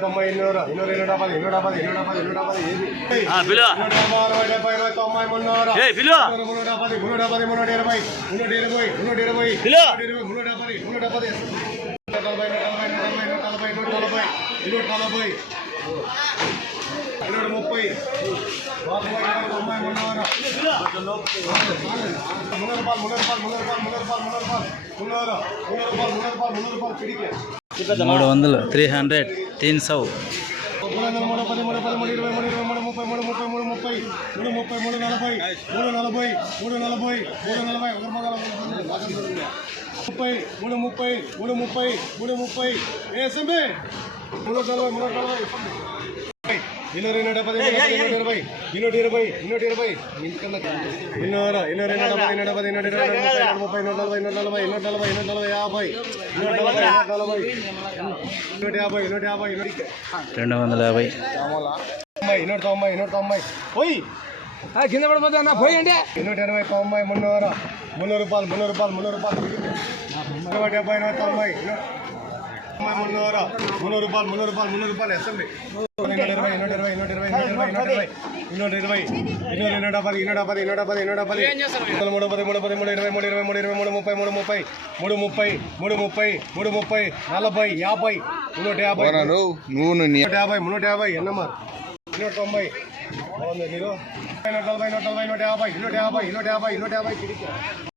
90 200 270 170 170 ఏది పిలు 160 170 190 300 పిలు 370 370 320 320 పిలు 370 370 కింద పడిపోతే అన్న పోయి అంటే 180 90 300 రూపాయలు 300 రూపాయలు 300 రూపాయలు ఎస్ఎంబి 150 ఎన్నమ్మా 190 150 150